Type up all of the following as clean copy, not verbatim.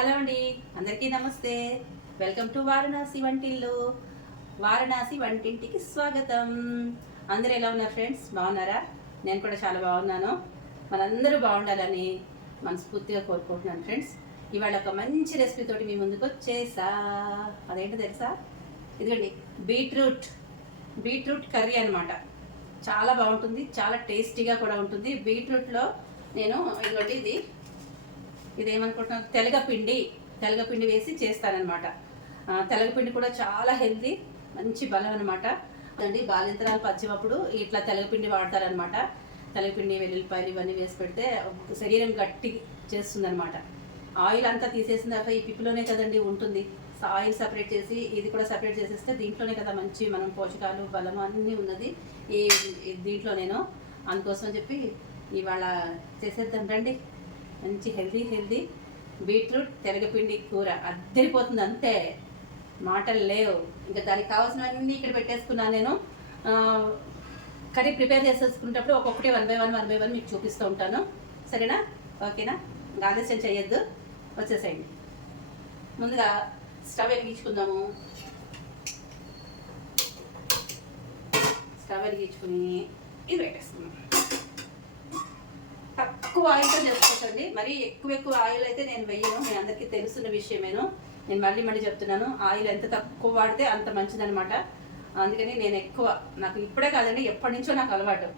Hello అండి, అందరికీ నమస్తే. వెల్కమ్ టు వారణాసి వంటిల్లు. వారణాసి వంటింటికి స్వాగతం. అందరూ ఎలా ఉన్నారు ఫ్రెండ్స్? బాగున్నారా? నేను కూడా చాలా బాగున్నాను. మనందరూ బాగుండాలని మనస్ఫూర్తిగా కోరుకుంటున్నాను ఫ్రెండ్స్. ఇవాళ ఒక మంచి రెసిపీ తోటి మీ ముందుకు వచ్చేసా. అదేంటో తెలుసా? ఇదిగోండి, బీట్రూట్ కర్రీ అనమాట. చాలా బాగుంటుంది, చాలా టేస్టీగా కూడా ఉంటుంది. బీట్రూట్లో నేను ఇదిగోండి ఇదేమనుకుంటున్నాను, తెలగపిండి వేసి చేస్తానన్నమాట. తెలగపిండి కూడా చాలా హెల్తీ, మంచి బలం అనమాట అండి. బాలింతరాలు పచ్చినప్పుడు ఇట్లా తెలగపిండి వాడతారనమాట. తెలగపిండి, వెల్లుల్లిపాయలు ఇవన్నీ వేసి పెడితే శరీరం గట్టి చేస్తుంది అనమాట. ఆయిల్ అంతా తీసేసిన తర్వాత ఈ పిప్పులోనే కదండి ఉంటుంది. ఆయిల్ సపరేట్ చేసి ఇది కూడా సపరేట్ చేసేస్తే దీంట్లోనే కదా మంచి మనం పోషకాలు, బలం అన్నీ ఉన్నది ఈ దీంట్లో. నేను అందుకోసం చెప్పి ఇవాళ చేసేద్దాం రండి. మంచి హెల్దీ బీట్రూట్ తెలగపిండి కూర అద్దరిపోతుంది, అంతే, మాటలు లేవు. ఇంకా దానికి కావాల్సినవన్నీ ఇక్కడ పెట్టేసుకున్నాను నేను. కర్రీ ప్రిపేర్ చేసేసుకునేటప్పుడు ఒక్కొక్కటి 1 by 1 మీకు చూపిస్తూ ఉంటాను. సరేనా? ఓకేనా? ఆలస్యం చేయొద్దు, వచ్చేసేయండి. ముందుగా స్టవ్ వెలిగించుకుందాము. స్టవ్ వెలిగించుకుని ఇది పెట్టేసుకుందాం. తక్కువ ఆయిల్తో చేసుకోవచ్చండి. మరి ఎక్కువ ఆయిల్ అయితే నేను వెయ్యను, మీ అందరికీ తెలుస్తున్న విషయమేను. నేను మళ్ళీ చెప్తున్నాను, ఆయిల్ ఎంత తక్కువ వాడితే అంత మంచిదనమాట. అందుకని నేను నాకు ఇప్పుడే కాదండి, ఎప్పటి నుంచో నాకు అలవాటు.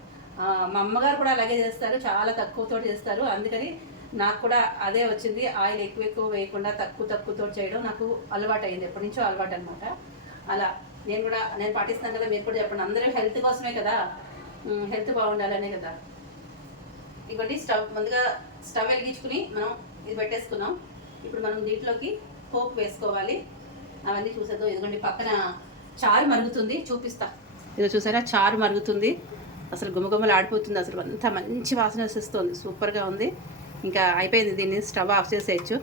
మా అమ్మగారు కూడా అలాగే చేస్తారు, చాలా తక్కువతో చేస్తారు. అందుకని నాకు కూడా అదే వచ్చింది. ఆయిల్ ఎక్కువ వేయకుండా తక్కువతో చేయడం నాకు అలవాటు అయింది, ఎప్పటి నుంచో అలవాటు అనమాట. అలా నేను పాటిస్తాను కదా, మీరు కూడా చెప్పండి. అందరూ హెల్త్ కోసమే కదా, హెల్త్ బాగుండాలనే కదా. ఇవ్వండి, ముందుగా స్టవ్ వెలిగించుకుని మనం ఇది పెట్టేసుకున్నాం. ఇప్పుడు మనం దీంట్లోకి పోపు వేసుకోవాలి. అవన్నీ చూసేద్దాం. ఇదిగోండి, పక్కన చారు మరుగుతుంది, చూపిస్తా. ఇదో చూసారా, చారు మరుగుతుంది. అసలు గుమగుమలు ఆడిపోతుంది, అసలు అంతా మంచి వాసన వస్తుంది, సూపర్గా ఉంది. ఇంకా అయిపోయింది, దీన్ని స్టవ్ ఆఫ్ చేసేయచ్చు.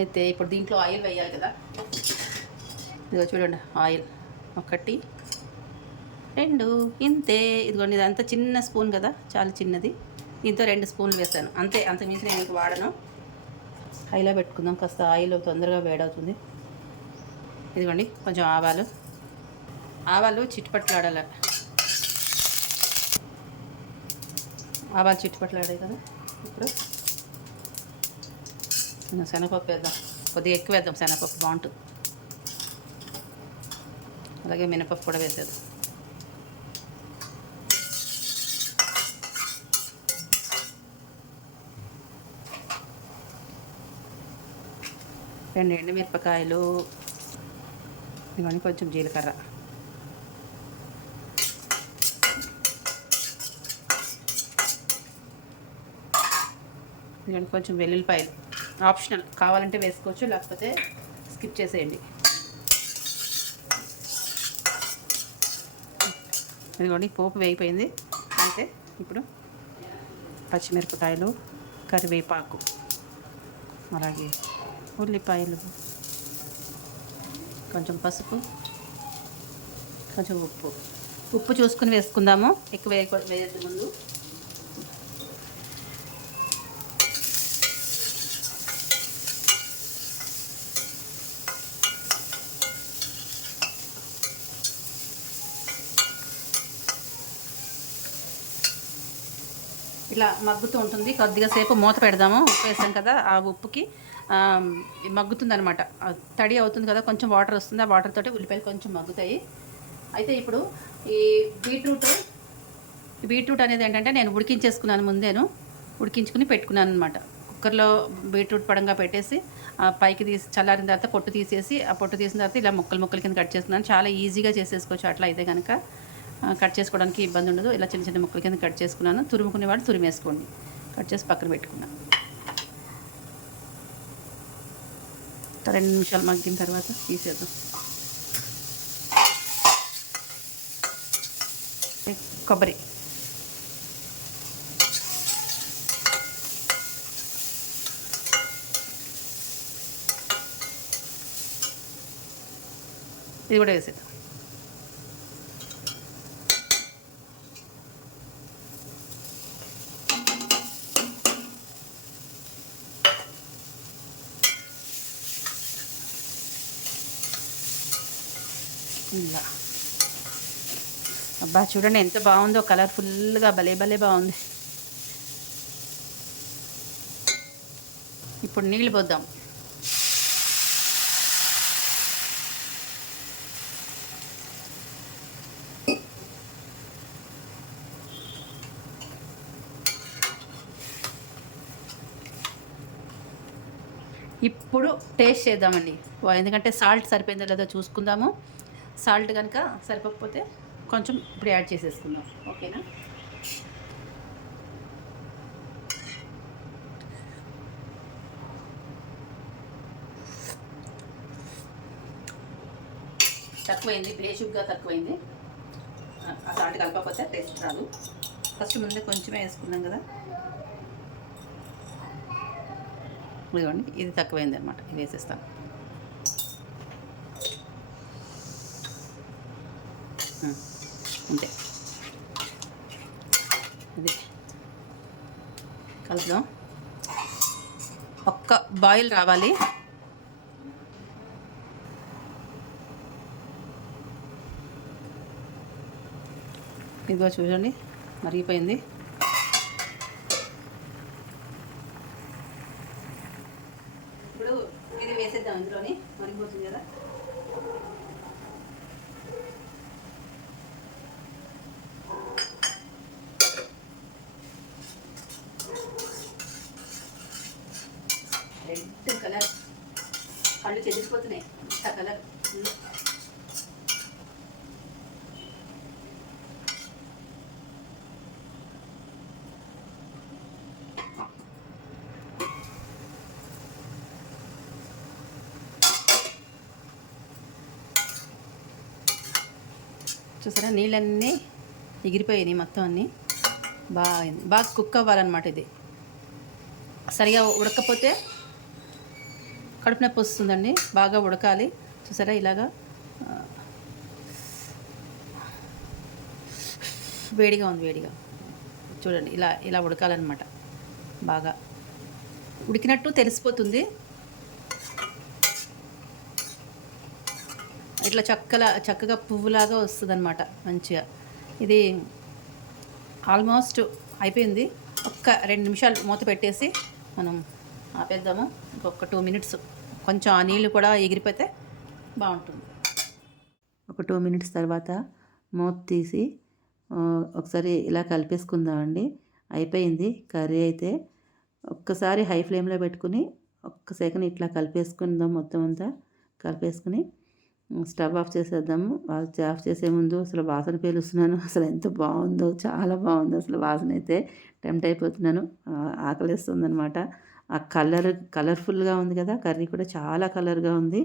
అయితే ఇప్పుడు దీంట్లో ఆయిల్ వేయాలి కదా. ఇదిగో చూడండి, ఆయిల్ 1 2 ఇంతే. ఇదిగోండి, ఇదంతా చిన్న స్పూన్ కదా, చాలా చిన్నది. దీంతో 2 స్పూన్లు వేస్తాను, అంతే. అంతకుమించి నేను ఇంక వాడను. హైలో పెట్టుకుందాం, కాస్త ఆయిల్ తొందరగా వేడవుతుంది. ఇదిగోండి, కొంచెం ఆవాలు చిట్టుపట్లాడాలి. ఆవాలు చిట్టుపట్లాడాయి కదా. ఇప్పుడు శనగపప్పు వేద్దాం, కొద్దిగా ఎక్కువ వేద్దాం. శనగపప్పు బాగుంటుంది. అలాగే మినపప్పు కూడా వేసేద్దాం. రెండు ఎండుమిరపకాయలు, ఇవన్నీ కొంచెం జీలకర్ర, ఇవన్నీ కొంచెం వెల్లుల్లిపాయలు. ఆప్షనల్, కావాలంటే వేసుకోవచ్చు, లేకపోతే స్కిప్ చేసేయండి. ఇదిగోండి, పోపు వేగిపోయింది, అంతే. ఇప్పుడు పచ్చిమిరపకాయలు, కరివేపాకు, అలాగే ఉల్లిపాయలు, కొంచెం పసుపు, కొంచెం ఉప్పు చూసుకుని వేసుకుందాము, ఎక్కువ వేయద్దు ముందు. ఇలా మగ్గుతూ ఉంటుంది, కొద్దిగా సేపు మూత పెడదాము. ఉప్పు వేసాం కదా, ఆ ఉప్పుకి మగ్గుతుంది అనమాట. తడి అవుతుంది కదా, కొంచెం వాటర్ వస్తుంది. ఆ వాటర్ తోటి ఉల్లిపాయలు కొంచెం మగ్గుతాయి. అయితే ఇప్పుడు ఈ బీట్రూట్ అనేది ఏంటంటే, నేను ముందేను ఉడికించుకుని పెట్టుకున్నాను అనమాట. కుక్కర్లో బీట్రూట్ పడంగా పెట్టేసి పైకి చల్లారిన తర్వాత పొట్టు తీసేసి, ఆ పొట్టు తీసిన తర్వాత ఇలా ముక్కలు కింద కట్ చేసుకున్నాను. చాలా ఈజీగా చేసేసుకోవచ్చు అట్లా అయితే కనుక. కట్ చేసుకోవడానికి ఇబ్బంది ఉండదు. ఇలా చిన్న ముక్కల కింద కట్ చేసుకున్నాను. తురుముకునేవాడు తురిమేసుకోండి. కట్ చేసి పక్కన పెట్టుకున్నాను. 2 నిమిషాలు మగ్గిన తర్వాత తీసేద్దాం. కొబ్బరి, ఇది కూడా వేసేద్దాం. ఇలా అబ్బా చూడండి ఎంత బాగుందో, కలర్ఫుల్గా భలే భలే బాగుంది. ఇప్పుడు నీళ్ళు పోద్దాం. ఇప్పుడు టేస్ట్ చేద్దామండి, ఎందుకంటే సాల్ట్ సరిపోయిందో లేదో చూసుకుందాము. సాల్ట్ కనుక సరిపోకపోతే కొంచెం ఇప్పుడు యాడ్ చేసేసుకుందాం. ఓకేనా? తక్కువైంది, బేషుగ్గా తక్కువైంది. ఆ సాల్ట్ కలపకపోతే టేస్ట్ రాదు. ఫస్ట్ ముందే కొంచెమే వేసుకున్నాం కదా. ఇదిగోండి, ఇది తక్కువైంది అనమాట, ఇది వేసేస్తాను. అంతే, ఇది కలుపుదాం. ఒక్క బాయిల్ రావాలి. ఇదిగో చూడండి, మరిగిపోయింది. ఇప్పుడు ఇది వేసేద్దాం, ఇందులోని మరిగిపోతుంది కదా. రెడ్ కలర్, కళ్ళు చెదిరిపోతున్నాయి ఇంత కలర్. చూసారా, నీళ్ళన్నీ ఎగిరిపోయినాయి మొత్తం అన్నీ. బాగా కుక్ అవ్వాలన్నమాట. ఇది సరిగా ఉడకపోతే కడుపు నొప్పి వస్తుందండి. బాగా ఉడకాలి. చూసారా, ఇలాగా వేడిగా ఉంది, వేడిగా చూడండి. ఇలా ఇలా ఉడకాలన్నమాట. బాగా ఉడికినట్టు తెలిసిపోతుంది. ఇట్లా చక్కగా పువ్వులాగా వస్తుంది అనమాట మంచిగా. ఇది ఆల్మోస్ట్ అయిపోయింది. ఒక్క 2 నిమిషాలు మూత పెట్టేసి మనం ఆపేద్దాము. ఇంకొక 2 మినిట్స్, కొంచెం ఆ నీళ్ళు కూడా ఎగిరిపోతే బాగుంటుంది. ఒక 2 మినిట్స్ తర్వాత మూత తీసి ఒకసారి ఇలా కలిపేసుకుందామండి. అయిపోయింది కర్రీ అయితే. ఒక్కసారి హై ఫ్లేమ్లో పెట్టుకుని ఒక్క సెకండ్ ఇట్లా కలిపేసుకుందాం. మొత్తం అంతా కలిపేసుకుని స్టవ్ ఆఫ్ చేసేద్దాము. ఆఫ్ చేసే ముందు అసలు వాసన పీలుస్తున్నాను. అసలు ఎంత బాగుందో, చాలా బాగుంది అసలు. వాసన అయితే టెంప్ట్ అయిపోతున్నాను. ఆకలిస్తుంది అనమాట. ఆ కలర్ఫుల్గా ఉంది కదా. కర్రీ కూడా చాలా కలర్గా ఉంది.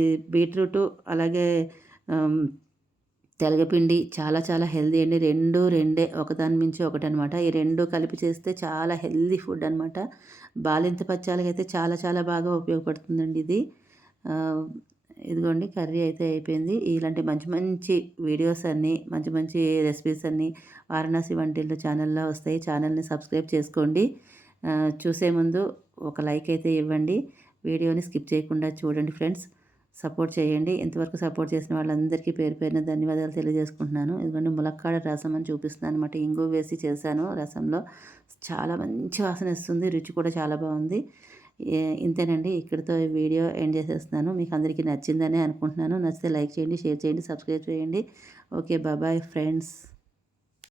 ఈ బీట్రూటు అలాగే తెలగపిండి చాలా చాలా హెల్దీ అండి. రెండే ఒకదాని మించి ఒకటి అనమాట. ఈ 2 కలిపి చేస్తే చాలా హెల్దీ ఫుడ్ అనమాట. బాలింత పచ్చాలకైతే చాలా చాలా బాగా ఉపయోగపడుతుందండి ఇది. ఇదిగోండి, కర్రీ అయితే అయిపోయింది. ఇలాంటి మంచి మంచి వీడియోస్ అన్నీ, మంచి మంచి రెసిపీస్ అన్నీ వారణాసి వంటిల్లు ఛానల్లో వస్తాయి. ఛానల్ని సబ్స్క్రైబ్ చేసుకోండి. చూసే ముందు ఒక లైక్ అయితే ఇవ్వండి. వీడియోని స్కిప్ చేయకుండా చూడండి ఫ్రెండ్స్. సపోర్ట్ చేయండి. ఇంతవరకు సపోర్ట్ చేసిన వాళ్ళందరికీ పేరు పేరున ధన్యవాదాలు తెలియజేసుకుంటున్నాను. ఎందుకంటే ములక్కాడ రసం అని చూపిస్తున్నాను అనమాట. ఇంగు వేసి చేశాను రసంలో. చాలా మంచి వాసన వస్తుంది. రుచి కూడా చాలా బాగుంది. ఇంతేనండి, ఇక్కడితో ఈ వీడియో ఎండ్ చేసేస్తున్నాను. మీకు అందరికీ నచ్చిందని అనుకుంటున్నాను. నచ్చితే లైక్ చేయండి, షేర్ చేయండి, సబ్స్క్రైబ్ చేయండి. Okay, bye friends.